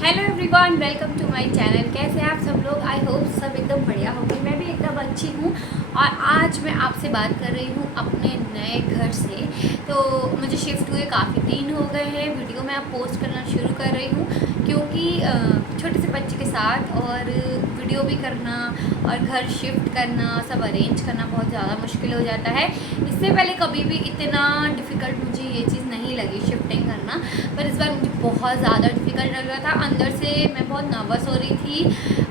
Hello everyone, welcome to my channel. कैसे हैं आप सब लोग? आई होप सब एकदम बढ़िया होंगे। मैं भी एकदम अच्छी हूँ और आज मैं आपसे बात कर रही हूँ अपने नए घर से। तो मुझे शिफ्ट हुए काफ़ी दिन हो गए हैं। वीडियो मैं अब पोस्ट करना शुरू कर रही हूँ क्योंकि छोटे से बच्चे के साथ और वीडियो भी करना और घर शिफ्ट करना, सब अरेंज करना बहुत ज़्यादा मुश्किल हो जाता है। इससे पहले कभी भी इतना डिफ़िकल्ट मुझे ये चीज़ नहीं लगी शिफ्टिंग करना, पर इस बार मुझे बहुत ज़्यादा डिफ़िकल्ट लग रहा था। अंदर से मैं बहुत नर्वस हो रही थी,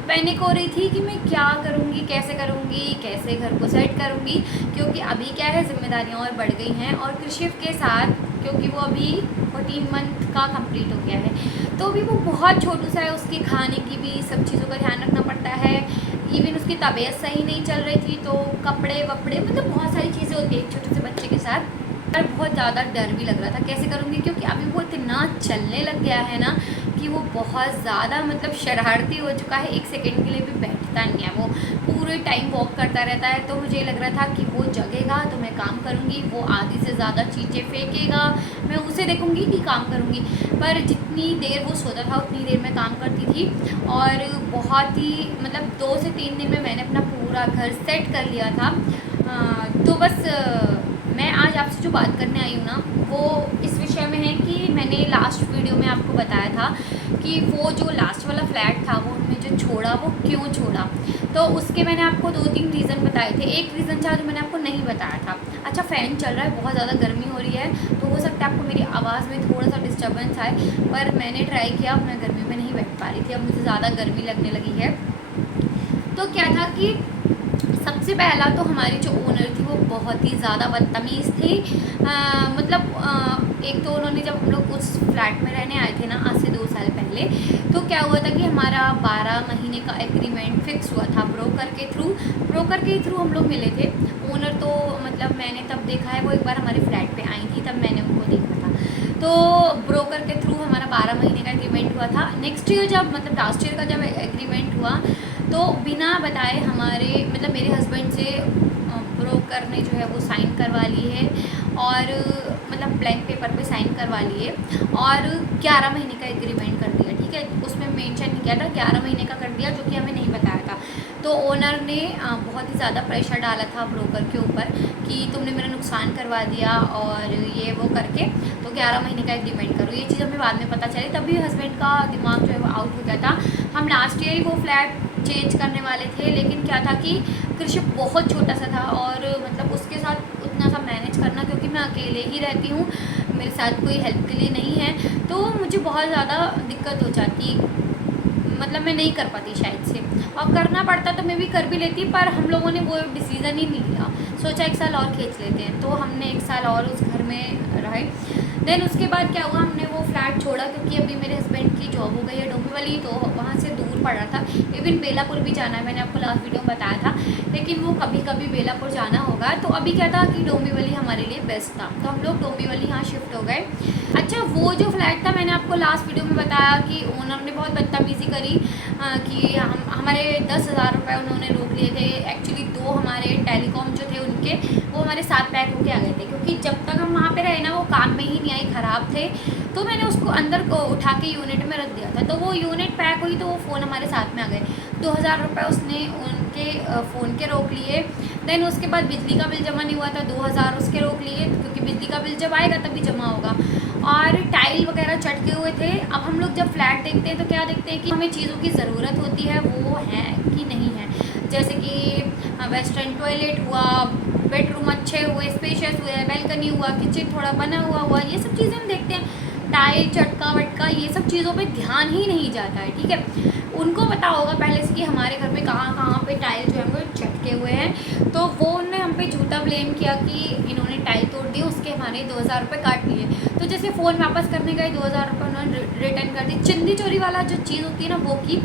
पैनिक हो रही थी कि मैं क्या करूँगी, कैसे घर को सेट करूँगी। क्योंकि अभी क्या है, जिम्मेदारियाँ और बढ़ गई हैं और कृषिव के साथ, क्योंकि वो अभी 14 मंथ का कंप्लीट हो गया है, तो अभी वो बहुत छोटू सा है। उसके खाने की भी सब चीज़ों का ध्यान रखना पड़ता है। इवन उसकी तबीयत सही नहीं चल रही थी, तो कपड़े वपड़े मतलब बहुत सारी चीज़ें होती है एक छोटे से बच्चे के साथ। पर बहुत ज़्यादा डर भी लग रहा था कैसे करूँगी, क्योंकि अभी वो इतना चलने लग गया है ना कि वो बहुत ज़्यादा मतलब शरारती हो चुका है। एक सेकंड के लिए भी बैठता नहीं है, वो पूरे टाइम वॉक करता रहता है। तो मुझे लग रहा था कि वो जगेगा तो मैं काम करूँगी, वो आधी से ज़्यादा चीज़ें फेंकेगा, मैं उसे देखूँगी कि काम करूँगी। पर जितनी देर वो सोता था उतनी देर मैं काम करती थी और बहुत ही मतलब 2 से 3 दिन में मैंने अपना पूरा घर सेट कर लिया था। तो बस मैं आज आपसे जो बात करने आई हूँ ना, वो इस विषय में है कि मैंने लास्ट वीडियो में आपको बताया था कि वो जो लास्ट वाला फ्लैट था वो हमने जो छोड़ा वो क्यों छोड़ा। तो उसके मैंने आपको 2-3 रीज़न बताए थे। एक रीज़न था जो मैंने आपको नहीं बताया था। अच्छा, फ़ैन चल रहा है, बहुत ज़्यादा गर्मी हो रही है, तो हो सकता है आपको मेरी आवाज़ में थोड़ा सा डिस्टर्बेंस आए, पर मैंने ट्राई किया। मैं गर्मी में नहीं बैठ पा रही थी, अब मुझे ज़्यादा गर्मी लगने लगी है। तो क्या था कि सबसे पहला तो हमारी जो ओनर थी वो बहुत ही ज़्यादा बदतमीज़ थी। एक तो उन्होंने, जब हम लोग उस फ्लैट में रहने आए थे ना आज से 2 साल पहले, तो क्या हुआ था कि हमारा 12 महीने का एग्रीमेंट फिक्स हुआ था ब्रोकर के थ्रू हम लोग मिले थे। ओनर तो मतलब मैंने तब देखा है, वो एक बार हमारे फ्लैट पे आई थी, तब मैंने उनको देखा था। तो ब्रोकर के थ्रू हमारा 12 महीने का एग्रीमेंट हुआ था। नेक्स्ट ईयर जब मतलब लास्ट ईयर का जब एग्रीमेंट हुआ, तो बिना बताए हमारे मतलब मेरे हस्बैंड से ब्रोकर ने जो है वो साइन करवा ली है और मतलब ब्लैंक पेपर पे साइन करवा लिए और 11 महीने का एग्रीमेंट कर दिया। ठीक है, उसमें मेंशन नहीं किया था, 11 महीने का कर दिया, जो कि हमें नहीं बताया था। तो ओनर ने बहुत ही ज़्यादा प्रेशर डाला था ब्रोकर के ऊपर कि तुमने मेरा नुकसान करवा दिया और ये वो करके, तो 11 महीने का एग्रीमेंट करो। ये चीज़ हमें बाद में पता चली, तभी हस्बैंड का दिमाग जो है वो आउट हो गया था। हम लास्ट ईयर ही वो फ्लैट चेंज करने वाले थे, लेकिन क्या था कि कृषि बहुत छोटा सा था और मतलब उसके साथ उतना सा मैनेज करना, क्योंकि मैं अकेले ही रहती हूँ, मेरे साथ कोई हेल्प के लिए नहीं है, तो मुझे बहुत ज़्यादा दिक्कत हो जाती, मतलब मैं नहीं कर पाती शायद से। और करना पड़ता तो मैं भी कर भी लेती, पर हम लोगों ने वो डिसीज़न ही नहीं लिया। सोचा 1 साल और खींच लेते हैं, तो हमने 1 साल और उस घर में रहे। देन उसके बाद क्या हुआ, हमने वो फ्लैट छोड़ा क्योंकि अभी मेरे हस्बैंड की जॉब हो गई है डोंबिवली, तो वहाँ से दूर पड़ रहा था। इवन बेलापुर भी जाना है, मैंने आपको लास्ट वीडियो में बताया था, लेकिन वो कभी कभी बेलापुर जाना होगा। तो अभी क्या था कि डोंबिवली हमारे लिए बेस्ट था, तो हम लोग डोंबिवली यहाँ शिफ्ट हो गए। अच्छा, वो जो फ्लैट था, मैंने आपको लास्ट वीडियो में बताया कि ओनर ने बहुत बदतमीज़ी करी कि हमारे 10,000 रुपये उन्होंने रोक लिए थे। एक्चुअली 2 हमारे टेलीकॉम जो थे उनके, वो हमारे साथ पैक होके आ गए थे, क्योंकि जब तक हम वहाँ पे रहे ना वो काम में ही नहीं आई, ख़राब थे। तो मैंने उसको अंदर को उठा के यूनिट में रख दिया था, तो वो यूनिट पैक हुई तो वो फ़ोन हमारे साथ में आ गए। 2,000 रुपये उसने उनके फ़ोन के रोक लिए। देन उसके बाद बिजली का बिल जमा नहीं हुआ था, 2,000 उसके रोक लिए, क्योंकि बिजली का बिल जब आएगा तभी जमा होगा। और टाइल वगैरह चटके हुए थे। अब हम लोग जब फ्लैट देखते हैं तो क्या देखते हैं कि हमें चीज़ों की ज़रूरत होती है, वो है कि नहीं है। जैसे कि वेस्टर्न टॉयलेट हुआ, बेडरूम अच्छे हुए, स्पेशियस हुए, बैल्कनी हुआ, किचन थोड़ा बना हुआ, ये सब चीज़ें हम देखते हैं। टाइल चटका वटका ये सब चीज़ों पे ध्यान ही नहीं जाता है। ठीक है, उनको पता होगा पहले से कि हमारे घर में कहाँ कहाँ पे टाइल जो है वो चटके हुए हैं, तो वो उन्होंने हम पे झूठा ब्लेम किया कि इन्होंने टाइल तोड़ दी, उसके हमारे 2,000 रुपये काट लिए। तो जैसे फ़ोन वापस करने गए, 2,000 रुपये उन्होंने रिटर्न कर दी। चिंदी चोरी वाला जो चीज़ होती है ना वो की।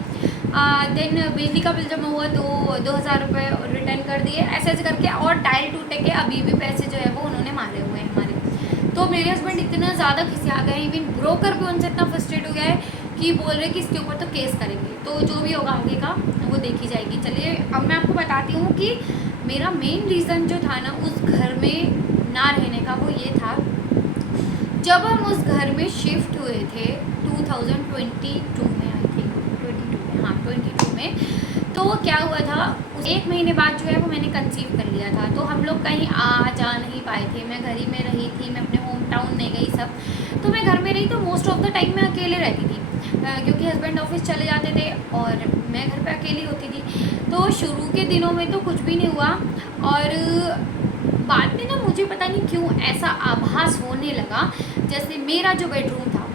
देन बिजली का बिल जमा हुआ तो 2,000 रुपये रिटर्न कर दिए, ऐसे ऐसे करके। और टाइल टूटे के अभी भी पैसे जो है वो उन्होंने मारे हुए हैं हमारे। तो मेरे हस्बैंड इतना ज़्यादा खिसिया गए, इवन ब्रोकर भी उनसे इतना फ्रस्ट्रेट हो गया है कि बोल रहे कि इसके ऊपर तो केस करेंगे, तो जो भी होगा आगे का वो देखी जाएगी। चलिए अब मैं आपको बताती हूँ कि मेरा मेन रीज़न जो था ना उस घर में ना रहने का, वो ये था, जब हम उस घर में शिफ्ट हुए थे 2022 में आई थी, 22 में, हाँ 22 में। तो क्या हुआ था, उस 1 महीने बाद जो है वो मैंने कंसीव कर लिया था। तो हम लोग कहीं आ जा नहीं पाए थे, मैं घर ही में रही थी, मैं अपने होम टाउन नहीं गई सब। तो मैं घर में रही, तो मोस्ट ऑफ द टाइम मैं अकेले रहती थी क्योंकि हस्बैंड ऑफिस चले जाते थे और मैं घर पे अकेली होती थी। तो शुरू के दिनों में तो कुछ भी नहीं हुआ, और बाद में ना मुझे पता नहीं क्यों ऐसा आभास होने लगा जैसे मेरा जो बेडरूम था,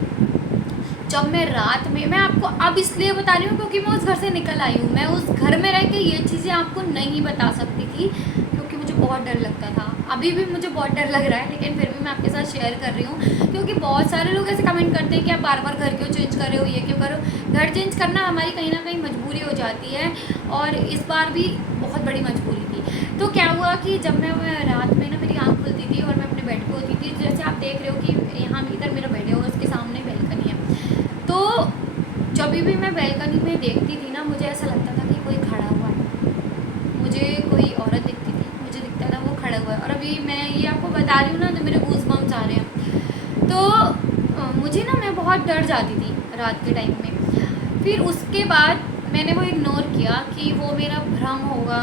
जब मैं रात में, मैं आपको अब इसलिए बता रही हूँ क्योंकि मैं उस घर से निकल आई हूँ। मैं उस घर में रह के ये चीज़ें आपको नहीं बता सकती थी क्योंकि मुझे बहुत डर लगता था। अभी भी मुझे बहुत डर लग रहा है, लेकिन फिर भी मैं आपके साथ शेयर कर रही हूँ क्योंकि बहुत सारे लोग ऐसे कमेंट करते हैं कि आप बार बार घर क्यों चेंज कर रहे हो, ये क्यों करो। घर चेंज करना हमारी कहीं ना कहीं मजबूरी हो जाती है, और इस बार भी बहुत बड़ी मजबूरी थी। तो क्या हुआ कि जब मैं रात में ना मेरी आँख खुलती थी और मैं अपने बेड पर होती थी, जैसे आप देख रहे हो कि यहाँ इधर मेरा बेड है और उसके सामने बेल्कनी है। तो जब भी मैं बेल्कनी में देखती थी ना, मुझे ऐसा लगता था कि कोई खड़ा हुआ है, मुझे कोई औरत दिखती थी, मुझे दिखता था वो खड़ा हुआ है। और अभी मैं ये आपको बता रही हूँ ना तो मेरे गूज़बम्प्स आ रहे हैं। तो मुझे ना, मैं बहुत डर जाती थी रात के टाइम में। फिर उसके बाद मैंने वो इग्नोर किया कि वो मेरा भ्रम होगा,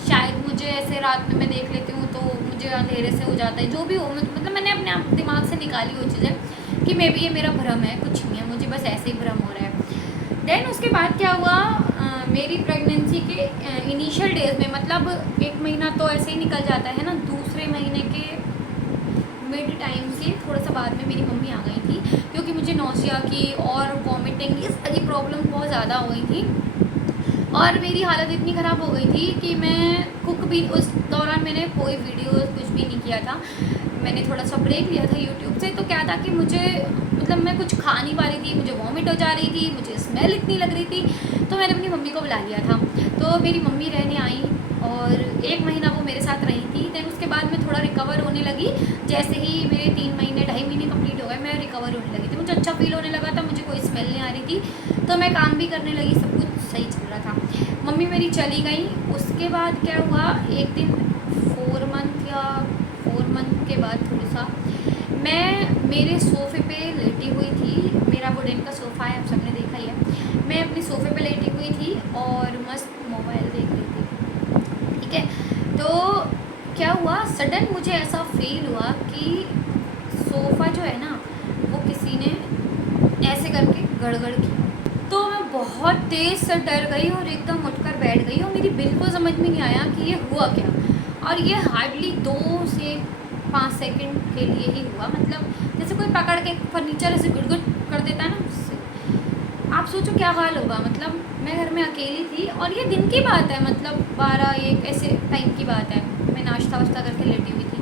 शायद मुझे ऐसे रात में मैं देख लेती हूँ तो मुझे अंधेरे से हो जाता है, जो भी हो। मतलब मैंने अपने आप दिमाग से निकाली वो चीज़ें कि मे बी ये मेरा भ्रम है, कुछ नहीं है, मुझे बस ऐसे ही भ्रम हो रहा है। देन उसके बाद क्या हुआ, मेरी प्रेगनेंसी के इनिशियल डेज में, मतलब 1 महीना तो ऐसे ही निकल जाता है ना, दूसरे महीने के मिड टाइम से थोड़ा सा बाद में मेरी मम्मी आ गई थी क्योंकि मुझे नौसिया की और वॉमिटिंग, ये सारी प्रॉब्लम बहुत ज़्यादा हो गई थी और मेरी हालत इतनी ख़राब हो गई थी कि मैं कुक भी, उस दौरान मैंने कोई वीडियो कुछ भी नहीं किया था। मैंने थोड़ा सा ब्रेक लिया था यूट्यूब से। तो क्या था कि मुझे, मतलब मैं कुछ खा नहीं पा रही थी, मुझे वॉमिट हो जा रही थी, मुझे स्मेल इतनी लग रही थी। तो मैंने अपनी मम्मी को बुला लिया था। तो मेरी मम्मी रहने आई और 1 महीना वो मेरे साथ रही थी। दैन उसके बाद मैं थोड़ा रिकवर होने लगी। जैसे ही मेरे 3 महीने 2.5 महीने कंप्लीट हो गए, मैं रिकवर होने लगी थी, मुझे अच्छा फील होने लगा था, मुझे कोई स्मेल नहीं आ रही थी, तो मैं काम भी करने लगी, सब कुछ सही चल रहा था। मम्मी मेरी चली गई। उसके बाद क्या हुआ, एक दिन 4 मंथ के बाद थोड़ा सा मैं मेरे सोफ़े पे लेटी हुई थी। मेरा वुडन का सोफ़ा है, आप सबने देखा ही है। मैं अपने सोफ़े पे लेटी हुई थी और मस्त मोबाइल देख रही थी, ठीक है। तो क्या हुआ, सडन मुझे ऐसा फील हुआ कि सोफ़ा जो है ना, वो किसी ने ऐसे करके गड़गड़ किया। तो मैं बहुत तेज़ से डर गई और एकदम उठकर बैठ गई और मेरी बिल्कुल समझ में नहीं आया कि ये हुआ क्या। और ये हार्डली 2 से 5 सेकंड के लिए ही हुआ। मतलब जैसे कोई पकड़ के फर्नीचर ऐसे गुड़ कर देता है ना, उससे। आप सोचो क्या हाल होगा। मतलब मैं घर में अकेली थी और ये दिन की बात है, मतलब 12-1 ऐसे टाइम की बात है। मैं नाश्ता वाश्ता करके लेटी हुई थी।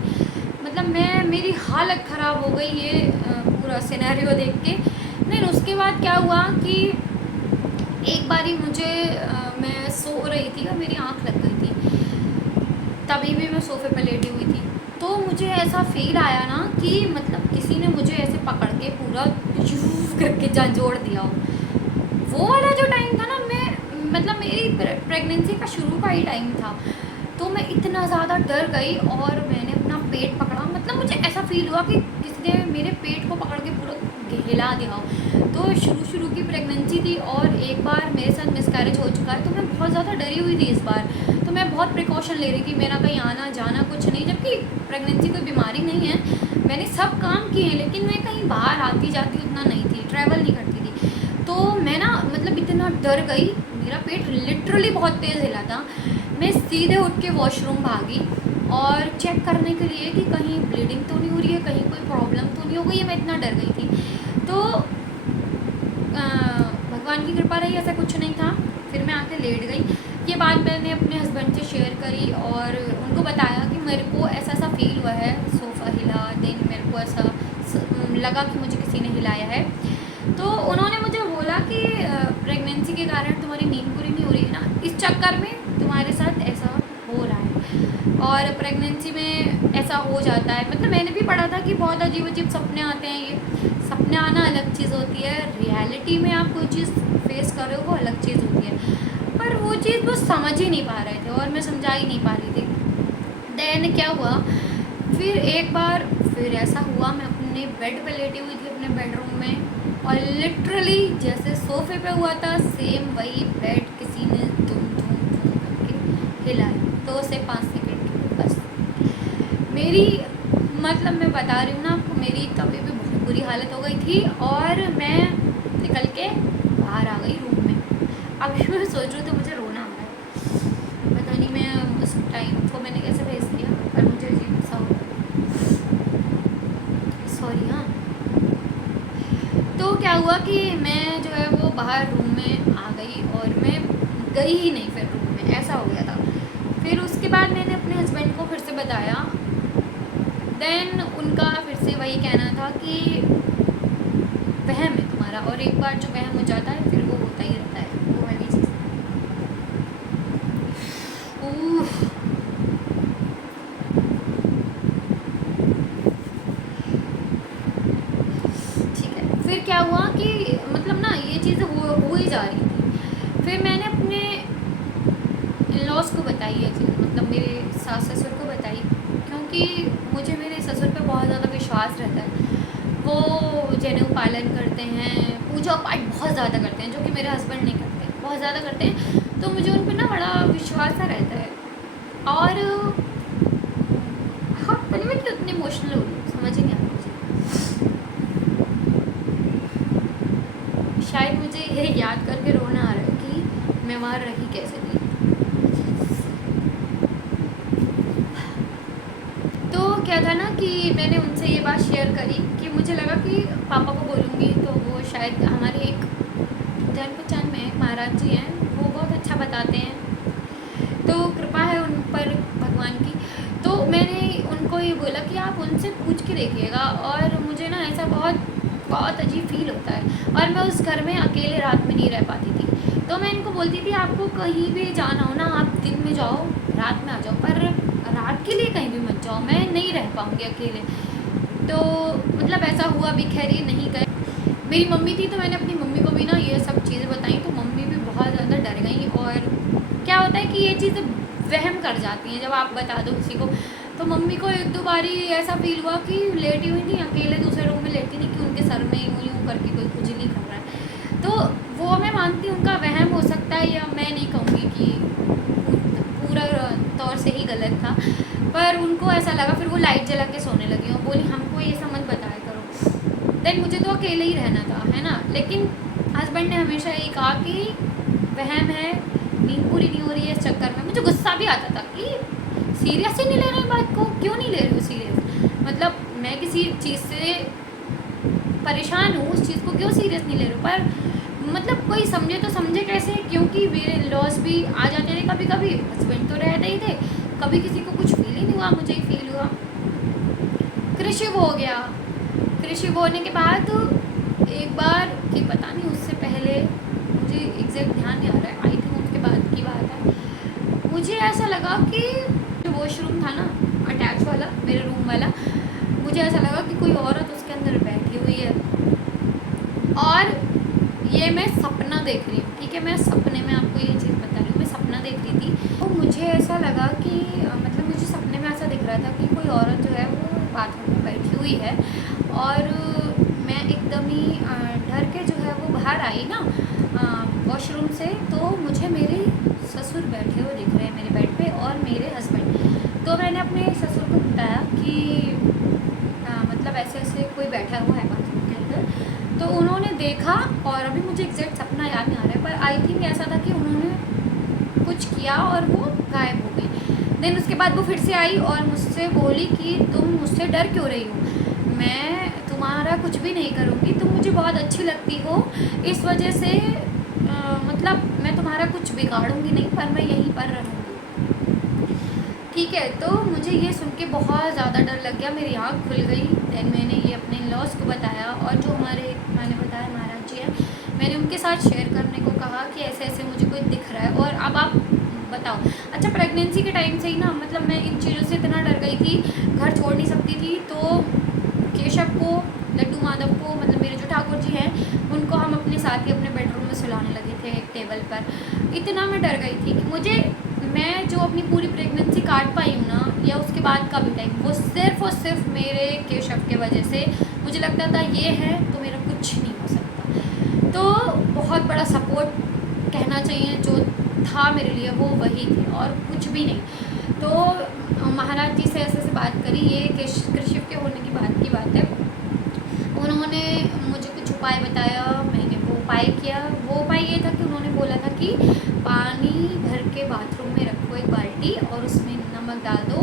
मतलब मेरी हालत ख़राब हो गई ये पूरा सिनेरियो देख के। नहीं, उसके बाद क्या हुआ कि एक बारी मुझे मैं सो रही थी और मेरी आँख लग गई थी, तभी भी मैं सोफ़े पे लेटी हुई थी। तो मुझे ऐसा फ़ील आया ना कि मतलब किसी ने मुझे ऐसे पकड़ के पूरा यूँ करके झंझोड़ दिया हो। वो वाला जो टाइम था ना, मैं मतलब मेरी प्रेगनेंसी का शुरू का ही टाइम था। तो मैं इतना ज़्यादा डर गई और मैंने अपना पेट पकड़ा। मतलब मुझे ऐसा फ़ील हुआ कि किसी ने मेरे पेट को पकड़ के पूरा हिला दिया हो। तो शुरू की प्रेगनेंसी थी और एक बार मेरे साथ मिसकैरेज हो चुका है, तो मैं बहुत ज़्यादा डरी हुई थी इस बार। तो मैं बहुत प्रिकॉशन ले रही थी, मेरा कहीं आना जाना कुछ नहीं, जबकि प्रेगनेंसी कोई बीमारी नहीं है। मैंने सब काम किए हैं, लेकिन मैं कहीं बाहर आती जाती उतना नहीं थी, ट्रैवल नहीं करती थी। तो मैं ना, मतलब इतना डर गई, मेरा पेट लिटरली बहुत तेज़ हिला था। मैं सीधे उठ के वॉशरूम भागी और चेक करने के लिए कि कहीं ब्लीडिंग तो नहीं हो रही है, कहीं कोई प्रॉब्लम तो नहीं हो गई है। मैं इतना डर गई थी। तो भगवान की कृपा रही, ऐसा कुछ नहीं था। फिर मैं आके लेट गई। ये बात मैंने अपने हस्बैंड से शेयर करी और उनको बताया कि मेरे को ऐसा ऐसा फ़ील हुआ है, सोफ़ा हिला, देन मेरे को ऐसा लगा कि मुझे किसी ने हिलाया है। तो उन्होंने मुझे बोला कि प्रेगनेंसी के कारण तुम्हारी नींद पूरी नहीं हो रही है ना, इस चक्कर में तुम्हारे साथ ऐसा हो रहा है। और प्रेगनेंसी में ऐसा हो जाता है। मतलब मैंने भी पढ़ा था कि बहुत अजीब अजीब सपने आते हैं। ये सपने आना अलग चीज़ होती है, रियलिटी में आप कोई चीज़ फेस कर रहे हो वो अलग चीज़ होती है। पर वो चीज़ वो समझ ही नहीं पा रहे थे और मैं समझा ही नहीं पा रही थी। देन क्या हुआ, फिर एक बार फिर ऐसा हुआ, मैं अपने बेड पे लेटी हुई थी अपने बेडरूम में और लिटरली जैसे सोफे पे हुआ था सेम वही बेड किसी ने धूम धूम धूम करके हिलाया 2 से 5 सेकंड के लिए बस। मेरी मतलब मैं बता रही हूँ ना आपको, मेरी तभी भी बहुत बुरी हालत हो गई थी और मैं निकल के बाहर आ गई रूम में। अभी मैं सोच रही हूँ तो मुझे रोना आ रहा है, पता नहीं मैं उस टाइम को मैंने कैसे भेज दिया, पर मुझे अजीब सा हो सॉरी। हाँ, तो क्या हुआ कि मैं जो है वो बाहर रूम में आ गई और मैं गई ही नहीं फिर रूम में, ऐसा हो गया था। फिर उसके बाद मैंने अपने हस्बैंड को फिर से बताया, देन उनका फिर से वही कहना था कि वहम है तुम्हारा, और एक बार जो वहम हो जाता है फिर वो होता ही रहता है, वो वाली चीज़। ठीक है, फिर क्या हुआ कि मतलब ना ये चीज़ हो ही जा रही थी। फिर मैंने अपने इन-लॉज़ को बताई ये चीज़, मतलब मेरे सास ससुर को बताई, क्योंकि मुझे मेरे ससुर पे बहुत ज़्यादा विश्वास रहता है। वो जनेऊ पालन करते हैं, पूजा पाठ बहुत ज़्यादा करते हैं, जो कि मेरे हस्बैंड नहीं करते, बहुत ज़्यादा करते हैं। तो मुझे उन पर ना बड़ा विश्वास सा रहता है। और हाँ, पता नहीं मैं क्यों इतनी इमोशनल हो रही हूँ, समझ ही नहीं आता मुझे। शायद मुझे ये याद करके रोना आ रहा है कि मैं वहाँ रही कैसे थी। तो क्या था ना कि मैंने उनसे ये बात शेयर करी कि मुझे लगा कि पापा को बोलूँगी तो वो शायद हमारे एक जान पहचान में एक महाराज जी हैं, वो बहुत अच्छा बताते हैं, तो कृपा है उन पर भगवान की। तो मैंने उनको ये बोला कि आप उनसे पूछ के देखिएगा, और मुझे ना ऐसा बहुत बहुत अजीब फील होता है, और मैं उस घर में अकेले रात में नहीं रह पाती थी। तो मैं इनको बोलती थी आपको कहीं भी जाना हो ना, आप दिन में जाओ रात में आ जाओ, पर रात के लिए कहीं भी मत जाओ, मैं नहीं रह पाऊँगी अकेले। तो मतलब ऐसा हुआ भी, खैर ये नहीं गए। मेरी मम्मी थी तो मैंने अपनी मम्मी को भी ना ये सब चीज़ें बताई, तो मम्मी भी बहुत ज़्यादा डर गई। और क्या होता है कि ये चीज़ें वहम कर जाती हैं जब आप बता दो किसी को। तो मम्मी को 1-2 बारी ऐसा फील हुआ कि लेटी हुई नहीं, अकेले दूसरे रूम में लेटी नहीं, कि उनके सर में यूँ यूँ करके कोई खुजली कर रहा है। तो वो मैं मानती हूँ उनका वहम हो सकता है, या मैं नहीं कहूँगी कि पूरा तौर से ही गलत था, पर उनको ऐसा लगा। फिर वो लाइट जला के सोने लगी और बोली हमको ये सब मत बताया करो। देन मुझे तो अकेले ही रहना था, है ना। लेकिन हस्बैंड ने हमेशा यही कहा कि वहम है, नींद पूरी नहीं हो रही है इस चक्कर में। मुझे गुस्सा भी आता था कि सीरियस ही नहीं ले रहे बात को, क्यों नहीं ले रहे हो सीरियस, मतलब मैं किसी चीज़ से परेशान हूँ, उस चीज़ को क्यों सीरियस नहीं ले रहे हो। पर मतलब कोई समझे तो समझे कैसे, क्योंकि मेरे लॉस भी आ जाते थे कभी कभी, हस्बैंड तो रहते ही थे, कभी किसी को कुछ फील ही नहीं हुआ, मुझे ही फील हुआ। कृषि हो गया, कृषि होने के बाद एक बार कि पता नहीं उससे पहले, मुझे एग्जैक्ट ध्यान नहीं आ रहा है, आई थिंक उसके बाद की बात है। मुझे ऐसा लगा कि जो वॉशरूम था ना अटैच वाला, मेरे रूम वाला, मुझे ऐसा लगा कि कोई औरत उसके अंदर बैठी हुई है, और ये मैं सपना देख रही हूँ। ठीक है, मैं सपने में आपको ये चीज़ बता रही हूँ, मैं सपना देख रही थी। तो मुझे ऐसा लगा कि मतलब मुझे सपने में ऐसा दिख रहा था कि कोई औरत जो है वो बाथरूम में बैठी हुई है, और मैं एकदम ही डर के जो है वो बाहर आई ना वॉशरूम से, तो मुझे मेरे ससुर बैठे हुए दिख रहे हैं मेरे बेड पे, और मेरे हस्बैंड। तो मैंने अपने ससुर को बताया कि मतलब ऐसे ऐसे कोई बैठा हुआ है बाथरूम के अंदर। तो उन्होंने देखा, और अभी मुझे एग्जैक्ट सपना याद नहीं आ रहा है, पर आई थिंक ऐसा था कि उन्होंने कुछ किया और वो गायब हो गई। देन उसके बाद वो फिर से आई और मुझसे बोली कि तुम मुझसे डर क्यों रही हो, मैं तुम्हारा कुछ भी नहीं करूँगी, तुम मुझे बहुत अच्छी लगती हो, इस वजह से मतलब मैं तुम्हारा कुछ बिगाड़ूंगी नहीं, पर मैं यहीं पर रहूँगी। ठीक है, तो मुझे ये सुन के बहुत ज़्यादा डर लग गया, मेरी आँख खुल गई। देन मैंने ये अपने इन-लॉज़ को बताया, और जो हमारे मैंने बताया महाराज जी हैं, मैंने उनके साथ शेयर करने को कहा कि ऐसे ऐसे मुझे कोई दिख रहा है, और अब आप बताओ। अच्छा, प्रेगनेंसी के टाइम से ही ना मतलब मैं इन चीज़ों से इतना डर गई थी, घर छोड़ नहीं सकती थी। तो केशव को, लड्डू माधव को, मतलब मेरे जो ठाकुर जी हैं, उनको हम अपने साथ ही अपने बेडरूम में सुलाने लगे थे एक टेबल पर। इतना मैं डर गई थी कि मुझे, मैं जो अपनी पूरी प्रेगनेंसी काट पाई हूँ ना, या उसके बाद का भी टाइम, वो सिर्फ़ और सिर्फ मेरे केशव के वजह से। मुझे लगता था ये है तो मेरा कुछ नहीं हो सकता, तो बहुत बड़ा सपोर्ट कहना चाहिए जो था मेरे लिए, वो वही थे और कुछ भी नहीं। तो महाराज जी से ऐसे बात करी, ये कृषि के होने की बात है। उन्होंने मुझे कुछ उपाय बताया, मैंने वो उपाय किया। वो उपाय ये था कि उन्होंने बोला था कि पानी भर के बाथरूम में रखो एक बाल्टी और उसमें नमक डाल दो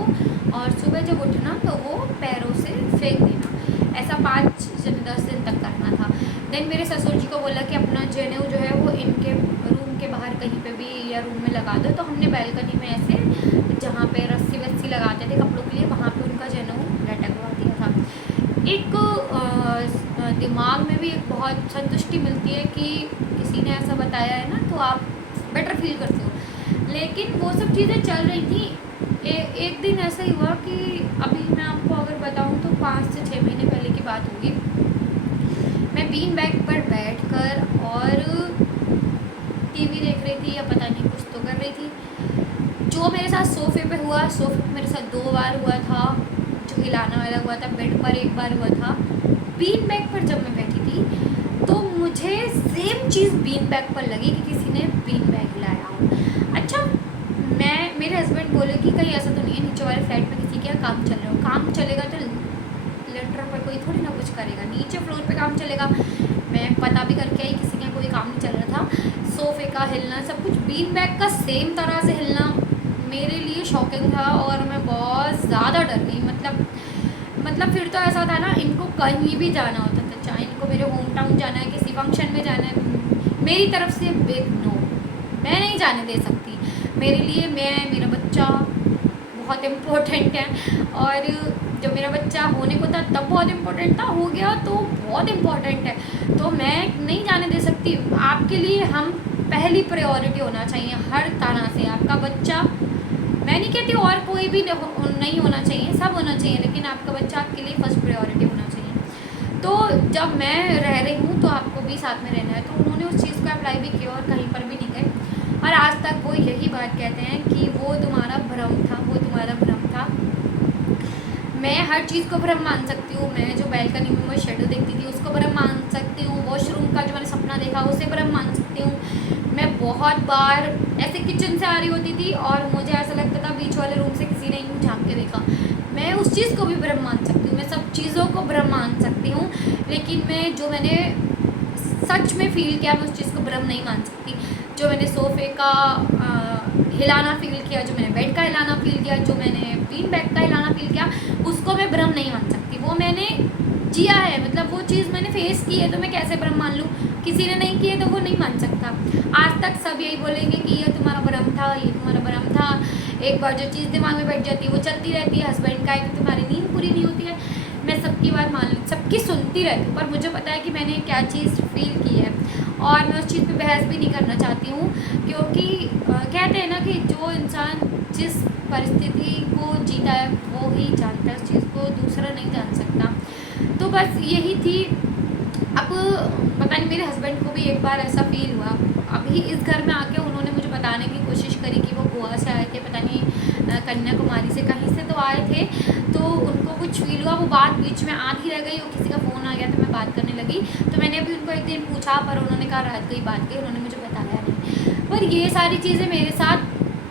और सुबह जब उठना तो वो पैरों से फेंक देना। ऐसा 5-10 दिन तक करना था। देन मेरे ससुर जी को बोला कि अपना जनेऊ जो है वो इनके रूम के बाहर कहीं पे भी या रूम में लगा दो। तो हमने बैल्कनी में ऐसे जहाँ पे रस्सी वस्सी लगाते थे कपड़ों के लिए, वहाँ पे उनका जनेऊ लटकवा दिया था। एक दिमाग में भी एक बहुत संतुष्टि मिलती है कि किसी ने ऐसा बताया है ना, तो आप बेटर फील करते हो। लेकिन वो सब चीज़ें चल रही थी। एक दिन ऐसा ही हुआ कि अभी मैं आपको अगर बताऊं तो 5 से 6 महीने पहले की बात होगी। मैं बीन बैग पर बैठकर और टीवी देख रही थी या पता नहीं कुछ तो कर रही थी। जो मेरे साथ सोफ़े पे हुआ, सोफ़े पे मेरे साथ 2 बार हुआ था, जो हिलाना वाला हुआ था, बेड पर 1 बार हुआ था। बीन बैग पर जब मैं बैठी थी तो मुझे सेम चीज़ बीन बैग पर लगी कि किसी ने बीन बैग हिलाया हो। अच्छा, मेरे हस्बैंड बोले कि कहीं ऐसा तो नहीं है नीचे वाले फ्लैट में किसी के यहाँ काम चल रहा हो। काम चलेगा तो लेटर पर कोई थोड़ी ना कुछ करेगा, नीचे फ्लोर पे काम चलेगा। मैं पता भी करके आई, किसी के कोई काम नहीं चल रहा था। सोफ़े का हिलना, सब कुछ बीन बैग का सेम तरह से हिलना मेरे लिए शॉकिंग था और मैं बहुत ज़्यादा डर गई। मतलब फिर तो ऐसा था ना, इनको कहीं भी जाना होता था, चाहे इनको मेरे होम टाउन जाना है, किसी फंक्शन में जाना है, मेरी तरफ से बिग नो, मैं नहीं जाने दे सकती। मेरे लिए मेरा बच्चा बहुत इम्पोर्टेंट है और जब मेरा बच्चा होने को था तब बहुत इम्पोर्टेंट था, हो गया तो बहुत इम्पोर्टेंट है, तो मैं नहीं जाने दे सकती। आपके लिए हम पहली प्रायोरिटी होना चाहिए हर तरह से। आपका बच्चा, मैं नहीं कहती और कोई भी नहीं होना चाहिए, सब होना चाहिए, लेकिन आपका बच्चा आपके लिए फर्स्ट प्रायोरिटी होना चाहिए। तो जब मैं रह रही हूँ तो आपको भी साथ में रहना है, तो उन्होंने उस चीज़ को अप्लाई भी किया और कहीं पर भी नहीं गए। और आज तक वो यही बात कहते हैं कि वो तुम्हारा भ्रम था, वो तुम्हारा भ्रम था। मैं हर चीज़ को भ्रम मान सकती हूँ। मैं जो बैल्कनी में वो शेडो देखती थी उसको भ्रम मान सकती हूँ। वॉशरूम का जो मैंने सपना देखा उसे भ्रम मान सकती हूँ। मैं बहुत बार ऐसे किचन से आ रही होती थी और मुझे ऐसा लगता था बीच वाले रूम से किसी ने यूँ झाँक के देखा। मैं उस चीज़ को भी भ्रम मान सकती हूँ, मैं सब चीज़ों को भ्रम मान सकती हूँ, लेकिन मैंने सच में फ़ील किया, मैं उस चीज़ को भ्रम नहीं मान सकती। जो मैंने सोफ़े का हिलाना फ़ील किया, जो मैंने बेड का हिलाना फ़ील किया, जो मैंने बीन बैग का हिलाना फ़ील किया, उसको मैं भ्रम नहीं मान सकती। वो मैंने जिया है, मतलब वो चीज़ मैंने फेस की है, तो मैं कैसे भ्रम मान लूँ। किसी ने नहीं किए तो वो नहीं मान सकता। आज तक सब यही बोलेंगे कि ये तुम्हारा भ्रम था, ये तुम्हारा भ्रम था। एक बार जो चीज़ दिमाग में बैठ जाती है वो चलती रहती है। हस्बैंड का है कि तुम्हारी नींद पूरी नहीं होती है। मैं सबकी बात मान लूँ, सबकी सुनती रहती हूँ, पर मुझे पता है कि मैंने क्या चीज़ फ़ील की है और मैं उस चीज़ पे बहस भी नहीं करना चाहती हूँ, क्योंकि कहते हैं ना कि जो इंसान जिस परिस्थिति को जीता है वो ही जानता है, उस चीज़ को दूसरा नहीं जान सकता। तो बस यही थी। अब पता नहीं, मेरे हस्बैंड को भी एक बार ऐसा फ़ील हुआ। अभी इस घर में आके उन्होंने मुझे बताने की कोशिश करी कि वो गोवा से आए थे, पता नहीं कन्याकुमारी से कहीं से तो आए थे, तो उनको कुछ फ़ील हुआ। वो बात बीच में आधी रह गई और किसी का फ़ोन आ गया तो मैं बात करने लगी। तो मैंने अभी उनको एक दिन पूछा, पर उन्होंने कहा रात गई बात गई, उन्होंने मुझे बताया नहीं। पर ये सारी चीज़ें मेरे साथ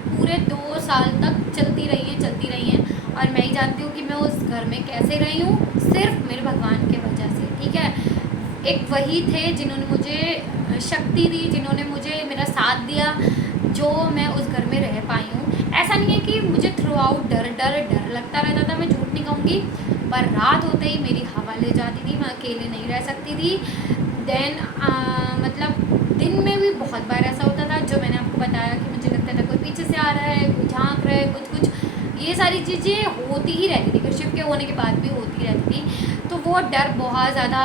पूरे 2 साल तक चलती रही हैं और मैं ही जानती हूँ कि मैं उस घर में कैसे रही हूँ, सिर्फ मेरे भगवान की वजह से। ठीक है, एक वही थे जिन्होंने मुझे शक्ति दी, जिन्होंने मुझे मेरा साथ दिया, जो मैं उस घर में रह पाई हूँ। ऐसा नहीं है कि मुझे थ्रू आउट डर लगता रहता था, मैं झूठ नहीं कहूँगी, पर रात होते ही मेरी हवा ले जाती थी, मैं अकेले नहीं रह सकती थी। देन मतलब दिन में भी बहुत बार ऐसा होता था, जो मैंने आपको बताया कि मुझे लगता था कोई पीछे से आ रहा है, कोई झाँक रहा है, कुछ ये सारी चीज़ें होती ही रहती थी, शिफ्ट के होने के बाद भी होती रहती थी। तो वो डर बहुत ज़्यादा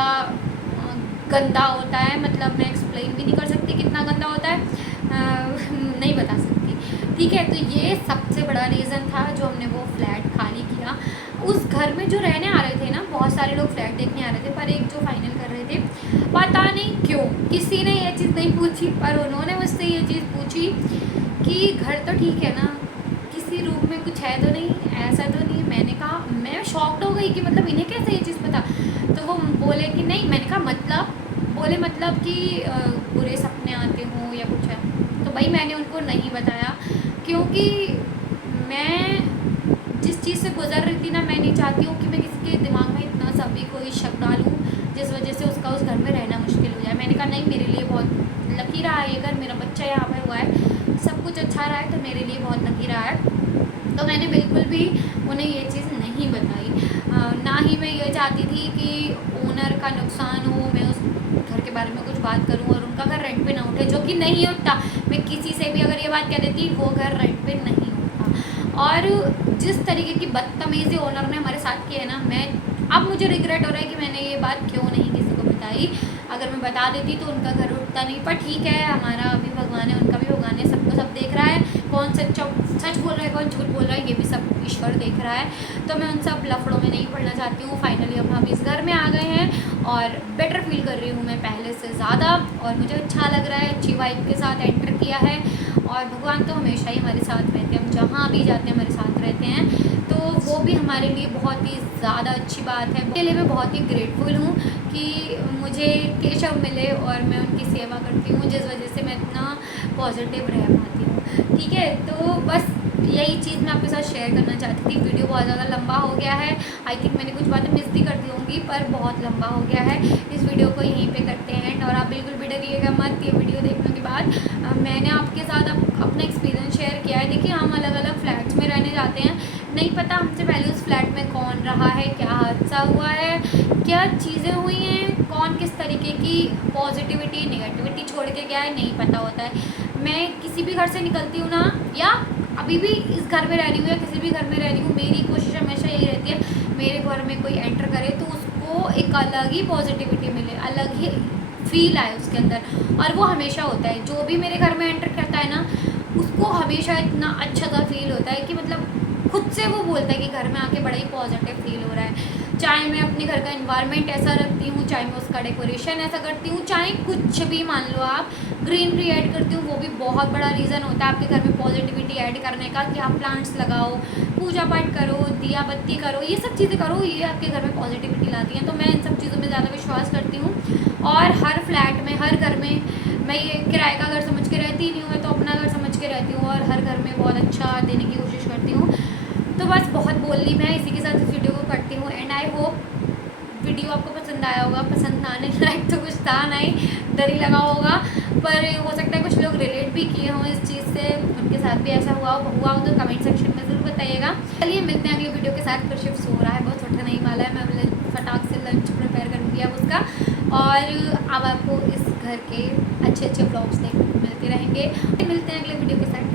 गंदा होता है, मतलब मैं एक्सप्लेन भी नहीं कर सकती कितना गंदा होता है, नहीं बता सकती। ठीक है, तो ये सबसे बड़ा रीज़न था जो हमने वो फ्लैट खाली किया। उस घर में जो रहने आ रहे थे ना, बहुत सारे लोग फ्लैट देखने आ रहे थे, पर एक जो फाइनल कर रहे थे, पता नहीं क्यों किसी ने ये चीज़ नहीं पूछी, पर उन्होंने मुझसे ये चीज़ पूछी कि घर तो ठीक है ना, किसी रूम में कुछ है तो नहीं, ऐसा तो नहीं। मैंने कहा, मैं शॉक्ड हो गई कि मतलब इन्हें कैसे ये चीज़ पता। तो वो बोले कि नहीं। मैंने कहा मतलब, बोले मतलब कि बुरे सपने आते हों या कुछ है। तो भाई मैंने उनको नहीं बताया, क्योंकि मैं जिस चीज़ से गुजर रही थी ना, मैं नहीं चाहती हूँ कि मैं किसी के दिमाग में इतना सा भी कोई शक डालूँ जिस वजह से उसका उस घर में रहना मुश्किल हो जाए। मैंने कहा नहीं, मेरे लिए बहुत लकी रहा है ये घर, मेरा बच्चा यहाँ पे हुआ है, सब कुछ अच्छा रहा है, तो मेरे लिए बहुत लकी रहा है। तो मैंने बिल्कुल भी उन्हें ये चीज़ नहीं बताई। ना ही मैं ये चाहती थी कि ओनर का नुकसान हो, मैं उस घर के बारे में कुछ बात करूं और उनका घर रेंट पे ना उठे, जो कि नहीं उठता। मैं किसी से भी अगर ये बात कह देती, वो घर रेंट पे नहीं उठता। और जिस तरीके की बदतमीज़ी ओनर ने हमारे साथ की है ना, अब मुझे रिग्रेट हो रहा है कि मैंने ये बात क्यों नहीं किसी को बताई। अगर मैं बता देती तो उनका घर उठता नहीं, पर ठीक है, हमारा भी भगवान है, उनका भी भगवान है, सबको सब देख रहा है, कौन सच बोल रहा है, कौन झूठ बोल रहा है, ये भी सब ईश्वर देख रहा है। तो मैं उन सब लफड़ों में नहीं पड़ना चाहती हूँ। फाइनली अब हम इस घर में आ गए हैं और बेटर फील कर रही हूँ मैं पहले से ज़्यादा, और मुझे अच्छा लग रहा है, अच्छी वाइब के साथ एंटर किया है। और भगवान तो हमेशा ही हमारे साथ रहते हैं, हम जहाँ भी जाते हैं हमारे साथ रहते हैं, तो वो भी हमारे लिए बहुत ही ज़्यादा अच्छी बात है। उसके लिए मैं बहुत ही ग्रेटफुल हूँ कि मुझे केशव मिले और मैं उनकी सेवा करती हूँ, जिस वजह से मैं इतना पॉजिटिव रह पाती हूँ। ठीक है, तो बस यही चीज़ मैं आपके साथ शेयर करना चाहती थी। वीडियो बहुत ज़्यादा लंबा हो गया है, आई थिंक मैंने कुछ बातें मिस भी कर दी होंगी, पर बहुत लंबा हो गया है। इस वीडियो को यहीं पे करते हैं एंड। और आप बिल्कुल भी डरिएगा मत, ये वीडियो देखने के बाद मैंने आपके साथ अपना एक्सपीरियंस शेयर किया है। देखिए, हम अलग अलग फ्लैट्स में रहने जाते हैं, नहीं पता हमसे पहले उस फ्लैट में कौन रहा है, क्या हादसा हुआ है, क्या चीज़ें हुई हैं, कौन किस तरीके की पॉजिटिविटी नेगेटिविटी छोड़ के गया है, नहीं पता होता है। मैं किसी भी घर से निकलती हूँ ना, या अभी भी इस घर में रह रही हूँ या किसी भी घर में रह रही हूँ, मेरी कोशिश हमेशा यही रहती है, मेरे घर में कोई एंटर करे तो उसको एक अलग ही पॉजिटिविटी मिले, अलग ही फील आए उसके अंदर। और वो हमेशा होता है, जो भी मेरे घर में एंटर करता है ना, उसको हमेशा इतना अच्छा सा फील होता है कि मतलब खुद से वो बोलता है कि घर में आके बड़ा ही पॉजिटिव फील हो रहा है। चाहे मैं अपने घर का एनवायरनमेंट ऐसा रखती हूँ, चाहे मैं उसका डेकोरेशन ऐसा करती हूँ, चाहे कुछ भी मान लो आप ग्रीनरी ऐड करती हूँ, वो भी बहुत बड़ा रीज़न होता है आपके घर में पॉजिटिविटी ऐड करने का, कि आप प्लांट्स लगाओ, पूजा पाठ करो, दिया बत्ती करो, ये सब चीज़ें करो, ये आपके घर में पॉजिटिविटी लाती हैं। तो मैं इन सब चीज़ों में ज़्यादा विश्वास करती हूँ। और हर फ्लैट में, हर घर में, मैं ये किराए का घर समझ के रहती नहीं हूँ, मैं तो अपना घर समझ के रहती हूँ, और हर घर में बहुत अच्छा देने की कोशिश करती हूँ। तो बस बहुत बोल ली मैं, इसी के साथ इस वीडियो को करती हूँ एंड आई होप वीडियो आपको पसंद आया होगा। पसंद आने लायक तो कुछ था नहीं, डर ही लगा होगा, पर हो सकता है कुछ लोग रिलेट भी किए हों इस चीज़ से, उनके साथ भी ऐसा हुआ हो तो कमेंट सेक्शन में ज़रूर बताइएगा। चलिए मिलते हैं अगले वीडियो के साथ। फिर शिफ्ट सो रहा है, बहुत छोटा नहीं वाला है, मैं फटाक से लंच प्रिपेयर करूँगी अब उसका, और अब आपको इस घर के अच्छे अच्छे ब्लॉग्स देखने को मिलते रहेंगे। मिलते हैं अगले वीडियो के साथ।